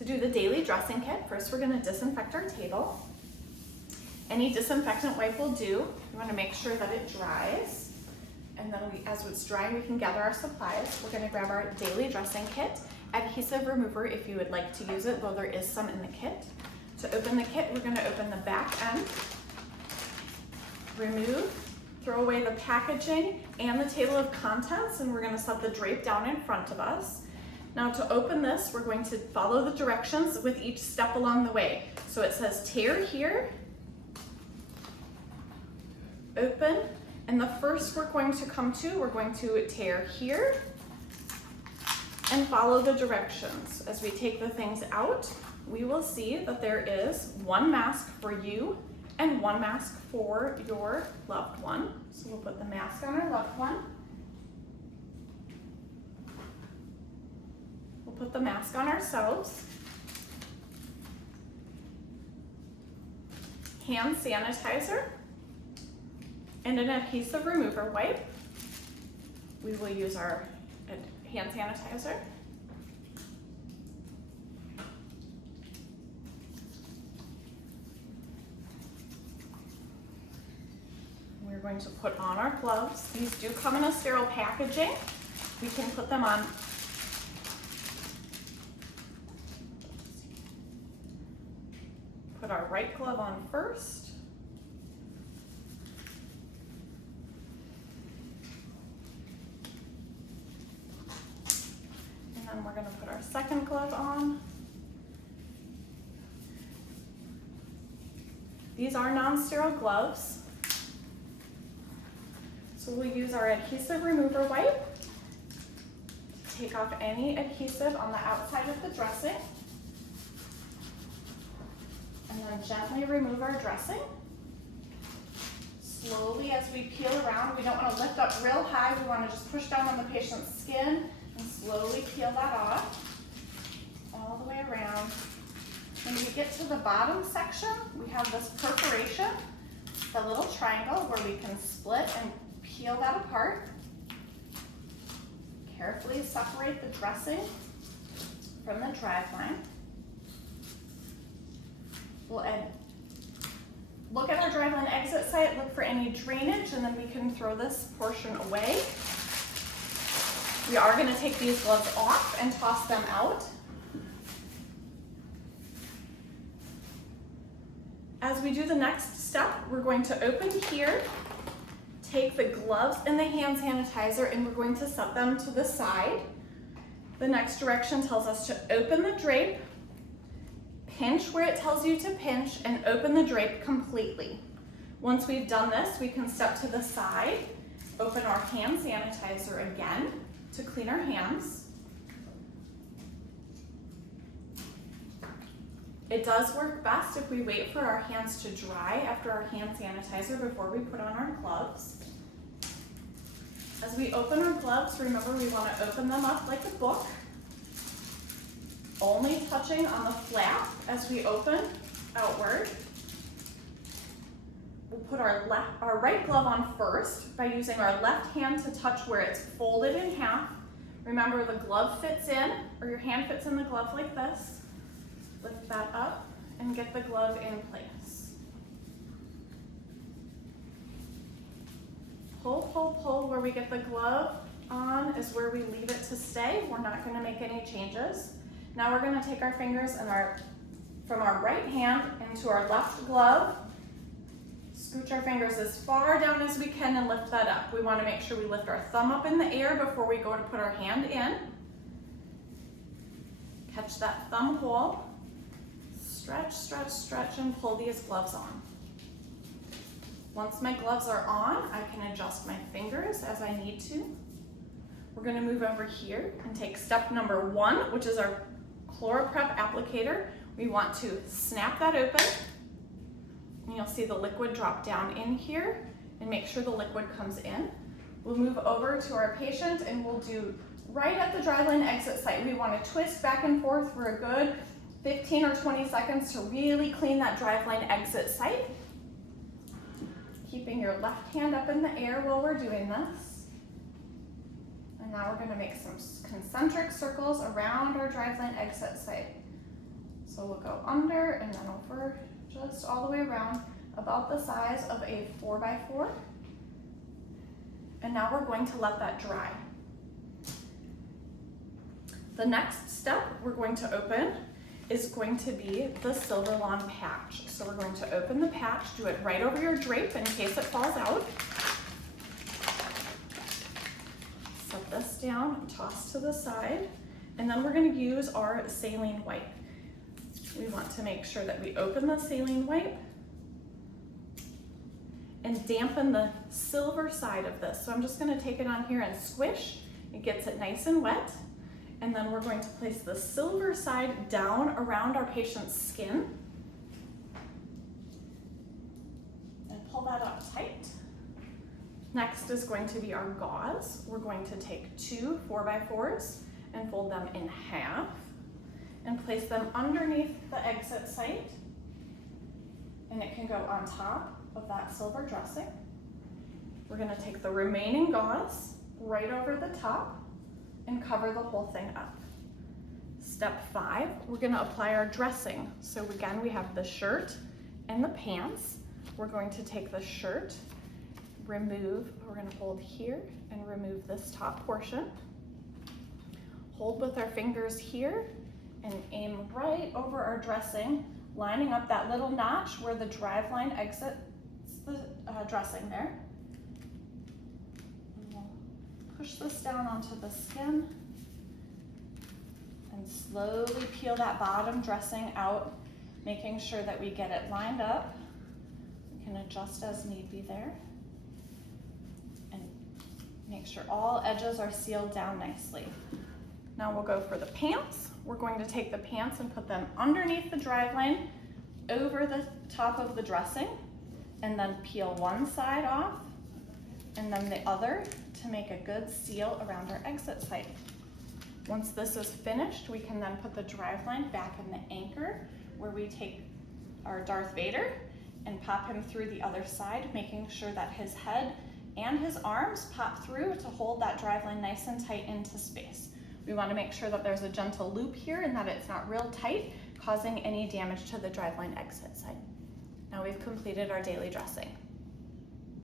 To do the daily dressing kit, first we're going to disinfect our table. Any disinfectant wipe will do. You want to make sure that it dries. And then as it's drying, we can gather our supplies. We're going to grab our daily dressing kit, adhesive remover if you would like to use it, though there is some in the kit. To open the kit, we're going to open the back end, remove, throw away the packaging and the table of contents, and we're going to set the drape down in front of us. Now to open this, we're going to follow the directions with each step along the way. So it says tear here, open, and the first we're going to come to, we're going to tear here and follow the directions. As we take the things out, we will see that there is one mask for you and one mask for your loved one. So we'll put the mask on our loved one. We'll put the mask on ourselves. Hand sanitizer and an adhesive remover wipe. We will use our hand sanitizer. We're going to put on our gloves. These do come in a sterile packaging. We can put them on. Put our right glove on first. And then we're going to put our second glove on. These are non-sterile gloves. So we'll use our adhesive remover wipe. Take off any adhesive on the outside of the dressing. And then gently remove our dressing. Slowly as we peel around, we don't want to lift up real high, we want to just push down on the patient's skin and slowly peel that off all the way around. When we get to the bottom section, we have this perforation, the little triangle where we can split and peel that apart. Carefully separate the dressing from the driveline. We'll look at our driveline exit site, look for any drainage, and then we can throw this portion away. We are going to take these gloves off and toss them out. As we do the next step, we're going to open here, take the gloves and the hand sanitizer, and we're going to set them to the side. The next direction tells us to open the drape, pinch where it tells you to pinch, and open the drape completely. Once we've done this, we can step to the side, open our hand sanitizer again to clean our hands. It does work best if we wait for our hands to dry after our hand sanitizer before we put on our gloves. As we open our gloves, remember we want to open them up like a book, only touching on the flap as we open outward. We'll put our right glove on first by using our left hand to touch where it's folded in half. Remember the glove fits in, or your hand fits in the glove like this. Lift that up and get the glove in place. Pull, pull, pull. Where we get the glove on is where we leave it to stay. We're not going to make any changes. Now we're going to take our fingers and from our right hand into our left glove. Scooch our fingers as far down as we can and lift that up. We want to make sure we lift our thumb up in the air before we go to put our hand in. Catch that thumb hole. Stretch, stretch, stretch, and pull these gloves on. Once my gloves are on, I can adjust my fingers as I need to. We're going to move over here and take step number 1, which is our ChloraPrep applicator. We want to snap that open, and you'll see the liquid drop down in here, and make sure the liquid comes in. We'll move over to our patient, and we'll do right at the driveline exit site. We want to twist back and forth for a good 15 or 20 seconds to really clean that driveline exit site. Keeping your left hand up in the air while we're doing this. And now we're going to make some concentric circles around our driveline exit site. So we'll go under and then over, just all the way around, about the size of a 4x4. And now we're going to let that dry. The next step we're going to open is going to be the Silver Lawn patch. So we're going to open the patch, do it right over your drape in case it falls out. Set this down, toss to the side, and then we're going to use our saline wipe. We want to make sure that we open the saline wipe and dampen the silver side of this. So I'm just going to take it on here and squish. It gets it nice and wet. And then we're going to place the silver side down around our patient's skin and pull that up tight. Next is going to be our gauze. We're going to take 2 4x4s and fold them in half and place them underneath the exit site. And it can go on top of that silver dressing. We're going to take the remaining gauze right over the top and cover the whole thing up. Step 5, we're going to apply our dressing. So again, we have the shirt and the pants. We're going to take the shirt, we're going to hold here and remove this top portion. Hold with our fingers here and aim right over our dressing, lining up that little notch where the drive line exits the dressing there. Push this down onto the skin and slowly peel that bottom dressing out, making sure that we get it lined up. We can adjust as need be there. And make sure all edges are sealed down nicely. Now we'll go for the pants. We're going to take the pants and put them underneath the drive line, over the top of the dressing, and then peel one side off and then the other to make a good seal around our exit site. Once this is finished, we can then put the drive line back in the anchor where we take our Darth Vader and pop him through the other side, making sure that his head and his arms pop through to hold that drive line nice and tight into space. We want to make sure that there's a gentle loop here and that it's not real tight, causing any damage to the drive line exit site. Now we've completed our daily dressing.